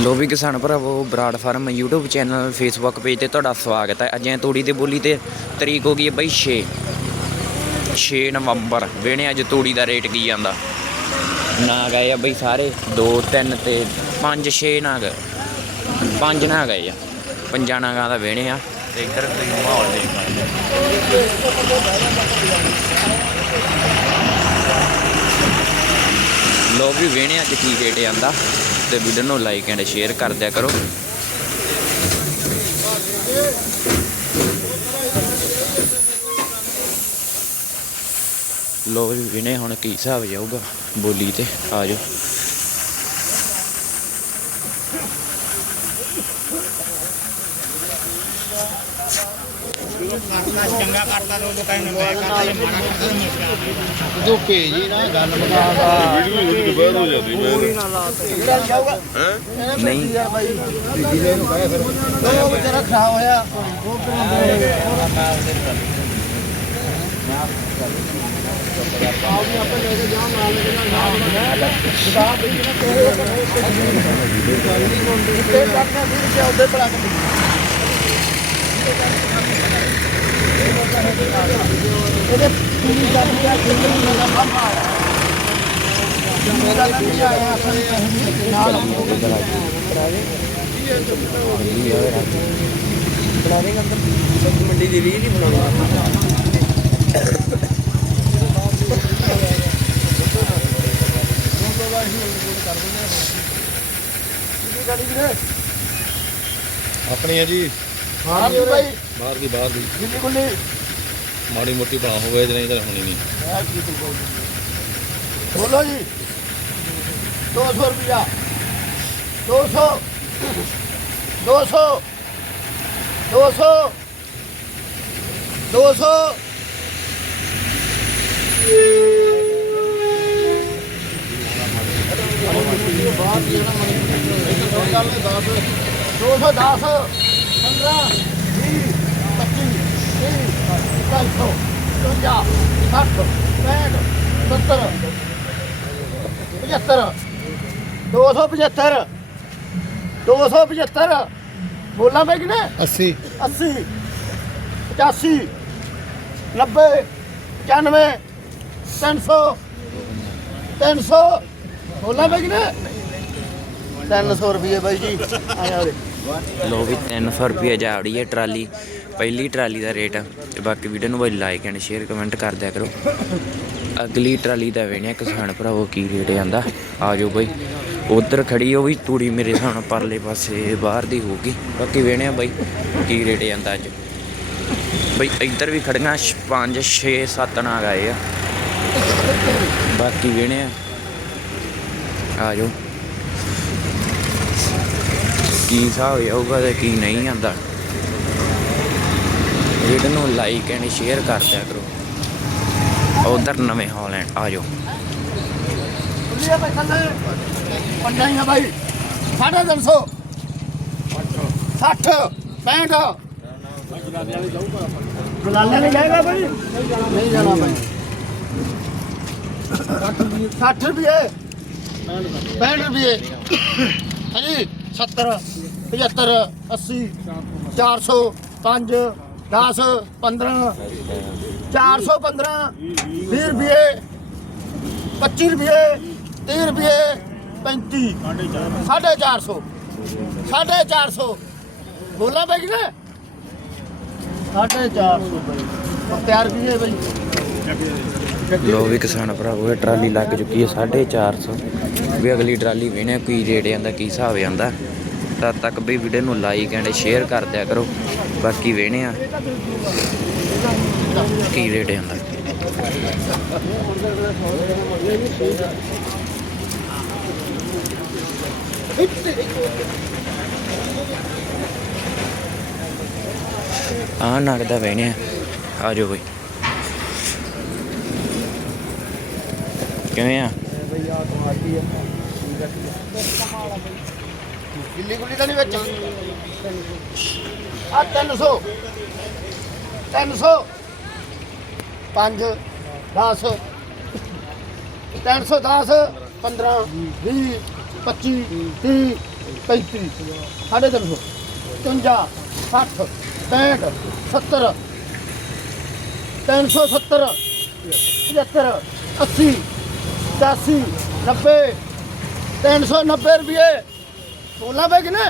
ਲੋ ਵੀ ਕਿਸਾਨ ਭਰਾਵੋ Brar farm YouTube channel Facebook page ਤੇ ਤੁਹਾਡਾ ਸਵਾਗਤ ਹੈ। ਅੱਜ ਐ ਤੂੜੀ ਦੀ ਬੋਲੀ ਤੇ ਤਰੀਕ ਹੋ ਗਈ ਹੈ ਬਈ 6 6 ਨਵੰਬਰ ਵੇਣੇ ਅੱਜ ਤੂੜੀ ਦਾ ਰੇਟ ਕੀ ਜਾਂਦਾ ਨਾ ਗਏ ਆ ਬਈ ਸਾਰੇ 2 3 ਤੇ 5 6 ਨਾਗ। ਪੰਜ ਨਾ ਗਏ ਆ। ਪੰਜਾਂ ਨਾਗਾਂ ਦਾ ਵੇਣੇ ਆ ਤੇ ਇੱਧਰ ਤੁਸੀਂ ਮਾਹੌਲ ਦੇਖ ਸਕਦੇ ਲੋ ਵੀ ਵੇਣੇ ਅੱਜ ਕੀ ਰੇਟ ਆਂਦਾ। ਤੇ ਵੀਡੀਓ ਨੂੰ ਲਾਈਕ ਐਂਡ ਸ਼ੇਅਰ ਕਰ ਦਿਆ ਕਰੋ। ਲੋ ਵੀ ਵੇਣੇ ਹੁਣ ਕੀ ਹਿਸਾਬ ਜਾਊਗਾ ਬੋਲੀ ਤੇ, ਆ ਜਾਓ। ਚੰਗਾ ਕਰਦਾ ਰੋਜ਼ ਕਹਿੰਦੇ ਮੈਂ ਕਰਦਾ ਜੇ ਮਾੜਾ ਕਰਦਾ ਤੇ ਮੁਸ਼ਕਲ ਆ ਜੋ ਭੇਜੀ ਨਾ ਗੱਲ ਬਣਾ ਵੀਡੀਓ ਇਹਦੀ ਬਾਹਰ ਹੋ ਜਾਂਦੀ ਮੈਂ ਨਹੀਂ ਬੀਜੀ ਦੇ ਨੂੰ ਕਹੇ ਫਿਰ ਉਹ ਵਿਚਾਰਾ ਖਰਾਬ ਹੋਇਆ। ਮੰਡੀ ਦੀ ਰੀਲ ਹੀ ਬਣਾਉਣਾ ਆਪਣੀ ਹੈ ਜੀ। ਹਾਂ ਜੀ ਭਾਈ ਬਾਹਰ ਦੀ ਬਾਹਰ ਦੀ ਜਿੰਨੀ ਗੁੱਲੀ ਮਾੜੀ ਮੋਟੀ ਬਣਾ ਹੋਵੇ ਤੇ ਨਹੀਂ ਤਾਂ ਹੋਣੀ ਨਹੀਂ। ਬੋਲੋ ਜੀ। 200 ਰੁਪਿਆ 200 200 200 200 ਦੋ ਸੌ। ਦਸ। ਪੰਦਰਾਂ ਵੀਹ ਪੱਚੀ ਤੀਹ ਚਾਲੀ ਸੌ ਪੰਜਾਹ ਸੱਠ ਪੈਂਹਠ ਸੱਤਰ ਪਝੱਤਰ ਦੋ ਸੌ ਪਝੱਤਰ ਦੋ ਸੌ ਪਝੱਤਰ ਬੋਲਾਂ ਮੈਂ ਕਿਨੇ 80 ਅੱਸੀ ਪਚਾਸੀ ਨੱਬੇ ਪਚਾਨਵੇਂ ਤਿੰਨ ਸੌ ਤਿੰਨ ਸੌ ਬੋਲਾਂ ਮੈਂ ਕਿਨੇ ਤਿੰਨ ਸੌ ਰੁਪਏ ਬਾਈ ਜੀ। ਆਇਆ ਉਰੇ ਲੋ ਵੀ 300 ਰੁਪਏ ਜਾਵੜੀ ਹੈ ਟਰਾਲੀ, ਪਹਿਲੀ ਟਰਾਲੀ ਦਾ ਰੇਟ। ਤੇ ਬਾਕੀ ਵੀਡੀਓ ਨੂੰ ਬਈ ਲਾਈਕ ਐਂਡ ਸ਼ੇਅਰ ਕਮੈਂਟ ਕਰ ਦਿਆ ਕਰੋ। ਅਗਲੀ ਟਰਾਲੀ ਦਾ ਵੇਣਿਆ ਕਿਸਾਨ ਭਰਾਵੋ ਕੀ ਰੇਟ ਜਾਂਦਾ। ਆ ਜਾਓ ਬਾਈ। ਉਧਰ ਖੜੀ ਉਹ ਵੀ ਤੂੜੀ ਮੇਰੇ ਹਿਸਾਬ ਨਾਲ ਪਰਲੇ ਪਾਸੇ ਬਾਹਰ ਦੀ ਹੋਊਗੀ। ਬਾਕੀ ਵੇਣਿਆ ਬਾਈ ਕੀ ਰੇਟ ਜਾਂਦਾ ਅੱਜ। ਬਈ ਇੱਧਰ ਵੀ ਖੜੀਆਂ 5 6 7 ਨਾਗ ਆਏ ਆ। ਬਾਕੀ ਵੇਣਿਆ ਆ ਜਾਓ। ਕੀ ਹਿਸਾਬ ਆਊਗਾ ਤੇ ਕੀ ਨਹੀਂ ਆਂਦਾ। ਵੀਡੀਓ ਨੂੰ ਲਾਈਕ ਐਂਡ ਸ਼ੇਅਰ ਕਰ ਦਿਆ ਕਰੋ। ਉਧਰ ਨਵੇਂ ਹਾਲੈਂਡ, ਆ ਜਾਓ। ਲਿਆ ਆ ਭਾਈ। ਸਾਢੇ ਤਿੰਨ ਸੌ। 60 65 ਬੁਲਾਲੇ ਨਹੀਂ ਜਾਏਗਾ ਭਾਈ। ਨਹੀਂ ਜਾਣਾ ਭਾਈ। 60 ਰੁਪਏ। 65 ਰੁਪਏ। ਹਾਂਜੀ। 70 75 80 400 5 10 15 415 20 ਰੁਪਏ 25 ਰੁਪਏ 30 ਰੁਪਏ 35 ਸਾਢੇ 400 ਸਾਢੇ 400 ਬੋਲਾ ਬਈ ਕਿਨੇ ਸਾਢੇ 400 ਬਈ। ਤਿਆਰ ਕੀ ਹੈ ਬਈ? ਲੋ ਵੀ ਕਿਸਾਨ ਭਰਾਵੋ, ਇਹ ਟਰਾਲੀ ਲੱਗ ਚੁੱਕੀ ਹੈ 450 ਵੀ ਅਗਲੀ ਟਰਾਲੀ ਵੇਣੇ ਕੀ ਰੇਟ ਆਂਦਾ ਕੀ ਹਿਸਾਬ ਆਂਦਾ ਤਦ ਤੱਕ ਵੀ ਵੀਡੀਓ ਨੂੰ ਲਾਈਕ ਐਂਡ ਸ਼ੇਅਰ ਕਰ ਦਿਆ ਕਰੋ। ਬਾਕੀ ਵੇਣੇ ਆ ਕੀ ਰੇਟ ਆਂਦਾ ਆ ਨਗਦਾ ਵੇਣੇ ਆ ਜਾਓ ਬਈ। ਕਿਵੇਂ ਆ? ਗਿੱਲੀ ਗੁੱਲੀ ਤਾਂ ਨਹੀਂ ਵਿੱਚ? ਆ 300 300 5 10 310 15 20 25 30 35 ਸਾਢੇ ਤਿੰਨ ਸੌ। 53 60 65 70 370 75 80 85 90 390 ਰੁਪਏ। ਬੋਲਾ ਬੈ ਕਿਨੇ?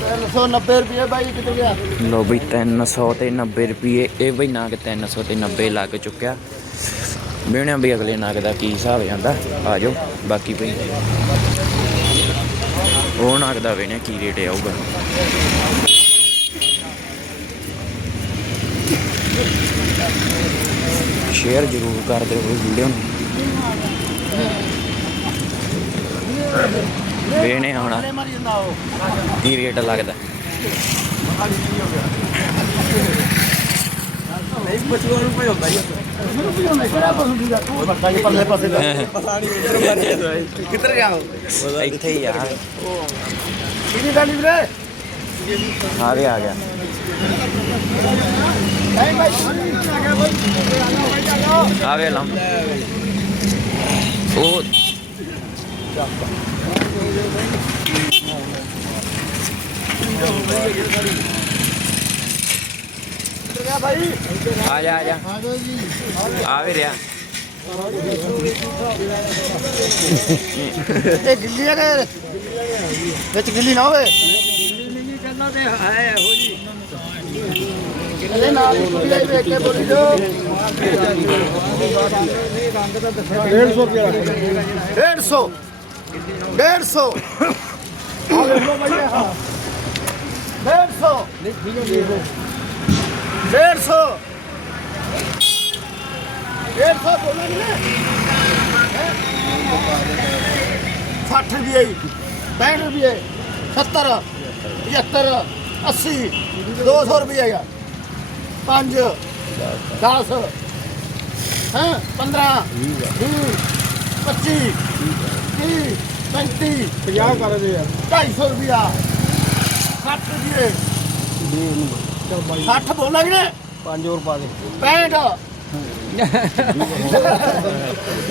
390 ਰੁਪਏ ਬਾਈ ਕਿੱਥੇ ਗਿਆ। ਲੋ ਬਈ 300 ਤੇ 90 ਰੁਪਏ। ਇਹ ਬਈ ਨਾਗ 300 ਤੇ 90 ਲੱਗ ਚੁੱਕਿਆ। ਵੇਣਿਆ ਵੀ ਅਗਲੇ ਨਾਗ ਦਾ ਕੀ ਹਿਸਾਬ ਜਾਂਦਾ। ਆ ਜਾਓ, ਬਾਕੀ ਬਈ। ਉਹ ਨਾਗ ਦਾ ਵੇਣਿਆ ਕੀ ਰੇਟ ਆਊਗਾ। ਸ਼ੇਅਰ ਜ਼ਰੂਰ ਕਰ ਦਿਓ ਵੀਡੀਓ ਨੂੰ। ਵੇਣੇ ਆਉਣਾ। ਕੀ ਰੇਟ ਲੱਗਦਾ? ਕਿਹੜਾ ਪਸੂ ਦੀ ਦਾ ਤੂੰ ਕਿੱਧਰ ਗਿਆ ਇੱਥੇ ਹੀ ਆ। ਕਿਹਦੀ ਗਾੜੀ ਵੀਰੇ ਆ ਗਿਆ। ਆ ਗਿਆ ਨਹੀਂ ਲੰਮ ਉਹ ਆ ਜਾ ਆ ਜਾ ਆ ਜੀ ਵੀ ਰਿਹਾ ਇਹ ਗਿੱਲੀ ਆ ਕਿ ਵਿੱਚ ਗਿੱਲੀ ਨਾ ਹੋਵੇ ਇਹਦੇ ਨਾਲ ਹੀ ਕੁੜੀ ਆਈ ਵੇਖ ਕੇ ਬੋਲੀ ਜੋ 150 ਰੁਪਏ ਰੱਖ 150 150 150 150 150 ਬੋਲਾ ਨਹੀਂ 60 ਰੁਪਏ 65 ਰੁਪਏ 70 75 80 200 ਰੁਪਏ ਹੈਗਾ 5 10 ਹਾਂ 15 25 30 35 50 ਕਰ ਦੇ ਯਾਰ 250 ਰੁਪਿਆ 60 ਜੀਏ ਦੇ ਨੂੰ ਚਲ ਬਾਈ। 60 ਬੋਲਾਂਗੇ ਨਾ 5 ਹੋਰ ਪਾ ਦੇ। 65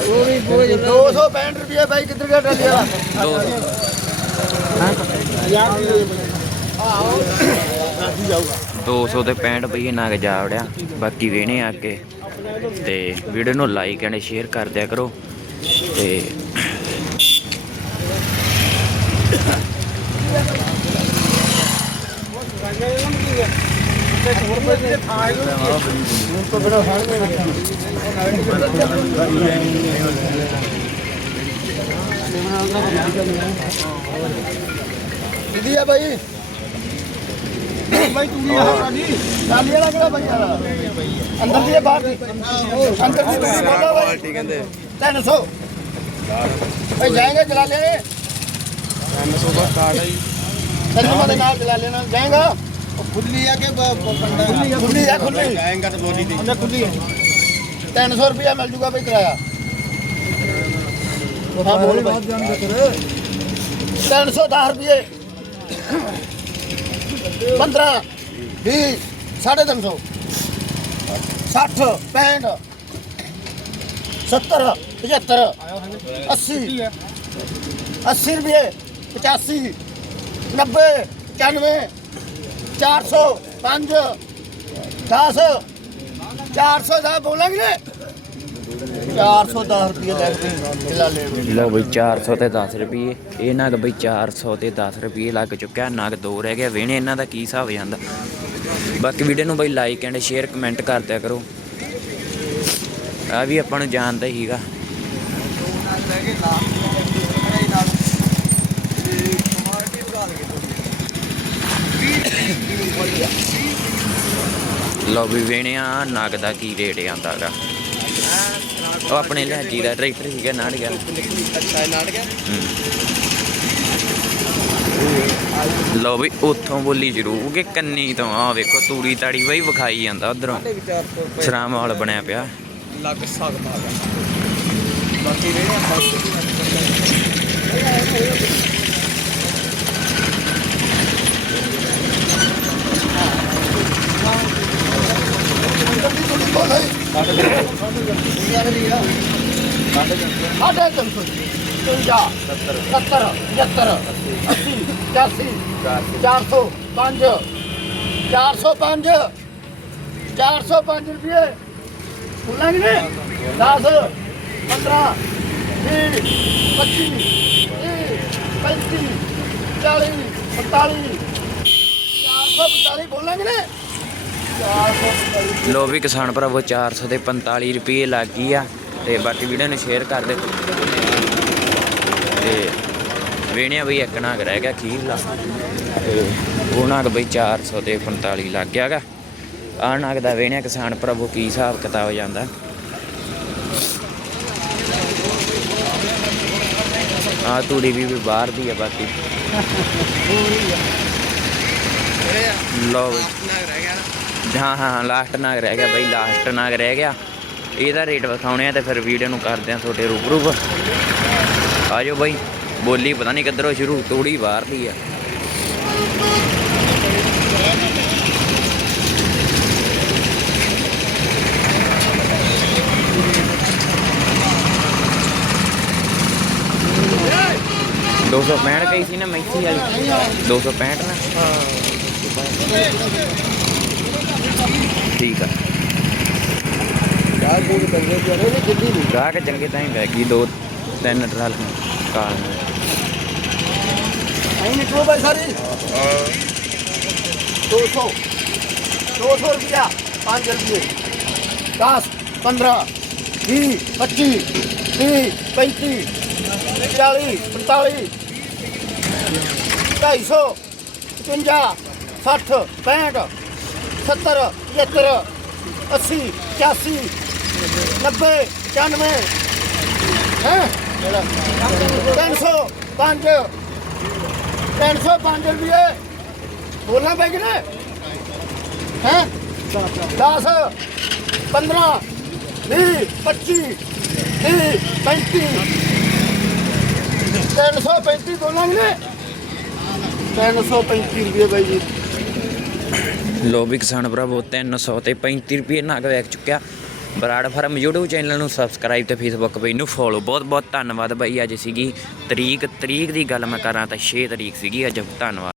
ਉਹ ਵੀ ਕੋਈ 265 ਰੁਪਏ ਬਾਈ ਕਿੱਧਰ ਗਿਆ ਟਰਾਲੀ ਵਾਲਾ? ਹਾਂ ਯਾਰ ਆਓ ਰਾਤੀ ਜਾਊਗਾ। 200 ਤੇ 65 ਰੁਪਏ ਨਾ ਜਾ ਵੜਿਆ। ਬਾਕੀ ਵੇਣੇ ਆ ਕੇ ਤੇ ਵੀਡੀਓ ਨੂੰ ਲਾਈਕ ਐਂਡ ਸ਼ੇਅਰ ਕਰ ਦਿਆ ਕਰੋ। ਤੇ ਦੀਦੀ ਭਾਈ ਬਾਈ ਤੂੜੀ ਆ ਸਾਡੀ ਟਾਲੀ ਵਾਲਾ ਕਿਹੜਾ ਬਾਈ ਯਾਰ ਅੰਦਰ ਦੀ ਆ, ਬਾਹਰ ਦੀ। ਅੰਦਰ ਦੀ ਤੂੜੀ ਬੋਲੋ ਬਾਈ। ਠੀਕ ਕਹਿੰਦੇ 300 ਭਾਈ ਜਾਏਗਾ ਚਲਾ ਲੈ 300 ਦਾ ਸਟਾਰਟ ਹੈ ਜੀ। ਦੇ ਨਾਲ ਚਲਾ ਲੈਣਾ ਜਾਏਗਾ। ਖੁੱਲੀ ਆ ਕੇ ਪੰਡਾ ਖੁੱਲੀ ਆ ਖੁੱਲੀ ਜਾਏਗਾ ਤਾਂ ਬੋਲੀ ਦੀ। ਅੱਛਾ ਖੁੱਲੀ ਹੈ 300 ਰੁਪਇਆ ਮਿਲ ਜੂਗਾ ਬਈ ਕਿਰਾਇਆ। ਹਾਂ ਬੋਲ ਬਾਤ ਜਾਣ ਦੇ ਕਰ 310 ਰੁਪਏ। 15 20 350 60 65 70 75 80 80 ਰੁਪਏ 85 90 95 400 5 10 400 ਦਾ ਬੋਲਾਂਗੇ। ਨੇ 410 ਰੁਪਏ ਲੈ ਕੇ ਚਲਾ ਲਓ ਬਈ 400 ਤੇ 10 ਰੁਪਏ ਇਹ ਨਗ ਬਈ 400 ਤੇ 10 ਰੁਪਏ ਲੱਗ ਚੁੱਕਿਆ। ਨਗ ਦੋ ਰਹਿ ਗਿਆ। ਵੇਣੇ, ਇਹਨਾਂ ਦਾ ਕੀ ਹਿਸਾਬ ਜਾਂਦਾ? ਬਾਕੀ ਵੀਡੀਓ ਨੂੰ ਬਈ ਲਾਈਕ ਐਂਡ ਸ਼ੇਅਰ ਕਮੈਂਟ ਕਰ ਦਿਆ ਕਰੋ। ਆ ਵੀ ਆਪਾਂ ਨੂੰ ਜਾਣਦਾ ਹੀਗਾ। ਲਓ ਵੀ ਵੇਣਿਆ, ਨਗ ਦਾ ਕੀ ਰੇਟ ਆਂਦਾਗਾ ਉਹ ਆਪਣੇ ਲਿਹਾਜੀ ਦਾ ਟਰੈਕਟਰ ਸੀਗਾ ਨਾੜ ਗਿਆ। ਅੱਛਾ ਨਾਟ ਗਿਆ? ਲਓ ਵੀ ਉੱਥੋਂ ਬੋਲੀ ਜ਼ਰੂਰ ਕਿ ਕੰਨੀ ਤੋਂ ਆ ਵੇਖੋ ਤੂੜੀ ਤਾੜੀ ਬਈ ਵਿਖਾਈ ਜਾਂਦਾ ਉਧਰੋਂ। ਸਰਾਮ ਵਾਲ ਬਣਿਆ ਪਿਆ। ਲੱਗ ਸਕਦਾ ਬਾਕੀ ਰਹੇ ਸਾਢੇ ਤਿੰਨ ਸੌ? 53 70 75 80 84 405 405 405 ਰੁਪਏ। ਬੋਲਾਂਗੇ ਨੇ 10 15 20 25 30 35 40 45 445 ਬੋਲਾਂਗੇ ਨੇ ਲੋ ਵੀ ਕਿਸਾਨ ਭਰਾਵੋ 400 ਤੇ 45 ਰੁਪਏ ਲੱਗ ਆ। ਤੇ ਬਾਕੀ ਵੀਡੀਓ ਨੂੰ ਸ਼ੇਅਰ ਕਰ ਦੇ ਤੇ ਵੇਣਿਆ ਬਈ ਇੱਕ ਨਾਗ ਰਹਿ ਗਿਆ ਖੀਰਲਾ ਤੇ ਉਹ ਨਾਗ ਬਈ 400 ਤੇ 45 ਲੱਗ ਗਿਆਗਾ। ਆ ਨਾਗ ਦਾ ਵੇਣਿਆ ਕਿਸਾਨ ਪ੍ਰਭੂ ਕੀ ਹਿਸਾਬ ਕਿਤਾਬ ਜਾਂਦਾ। ਆ ਤੂੜੀ ਵੀ, ਬਾਹਰ ਦੀ ਆ ਬਾਕੀ। ਲੋ ਹਾਂ ਹਾਂ ਹਾਂ ਲਾਸਟ ਨਾਗ ਰਹਿ ਗਿਆ ਬਈ ਲਾਸਟ ਨਾਗ ਰਹਿ ਗਿਆ। ਇਹਦਾ ਰੇਟ ਵਿਖਾਉਣੇ ਆ ਤੇ ਫਿਰ ਵੀਡੀਓ ਨੂੰ ਕਰਦੇ ਆ ਤੁਹਾਡੇ ਰੂਬਰੂ। ਆਜੋ ਬਈ ਬੋਲੀ ਪਤਾ ਨਹੀਂ ਕਿੱਧਰੋਂ ਸ਼ੁਰੂ ਤੂੜੀ ਬਾਹਰ ਦੀ ਆ। ਦੋ ਸੌ ਪੈਂਹਠ ਕਹੀ ਸੀ ਨਾ ਮੈਥੀ ਵਾਲੀ? 265 ਨਾ? ਠੀਕ ਆ। ਯਾਰ ਜਿਹੜੇ ਨੇ ਜਿੱਦੀ ਨਹੀਂ ਗਾਹਕ ਚੰਗੇ ਤਾਂ ਹੀ ਬੈ ਗਈ ਦੋ ਤਿੰਨ ਟਰਾਲ ਕਾਲ ਆਈ ਨਿਕਲੋ ਭਾਈ ਸਾਰੀ। 200 200 ਰੁਪਿਆ 5 ਰੁਪਏ। 10 15 20 25 30 35 40 45 250 55 60 65 70 75 80 85 90 95 ਹੈ? 300 5 305 ਰੁਪਏ। ਬੋਲਣਾ ਪੈ ਕਿ ਨਾ ਹੈ 10 15 20 25 30 35 335 ਬੋਲਾਂਗੇ 335 ਰੁਪਏ ਬਾਈ ਜੀ। ਲੋ ਵੀ ਕਿਸਾਨ ਭਰਾਵੋ 300 ਤੇ 35 ਰੁਪਏ ਨਗ ਵੇਚ ਚੁੱਕਿਆ। ਬਰਾੜ ਫਾਰਮ YouTube ਚੈਨਲ ਨੂੰ ਸਬਸਕ੍ਰਾਈਬ ਤੇ Facebook ਪੇਜ ਨੂੰ ਫੋਲੋ ਬਹੁਤ ਬਹੁਤ ਧੰਨਵਾਦ ਬਾਈ, ਅੱਜ ਸੀਗੀ ਤਰੀਕ ਤਰੀਕ ਦੀ ਗੱਲ ਮੈਂ ਕਰਾਂ ਤਾਂ 6 ਤਰੀਕ ਸੀਗੀ, ਅੱਜ ਧੰਨਵਾਦ।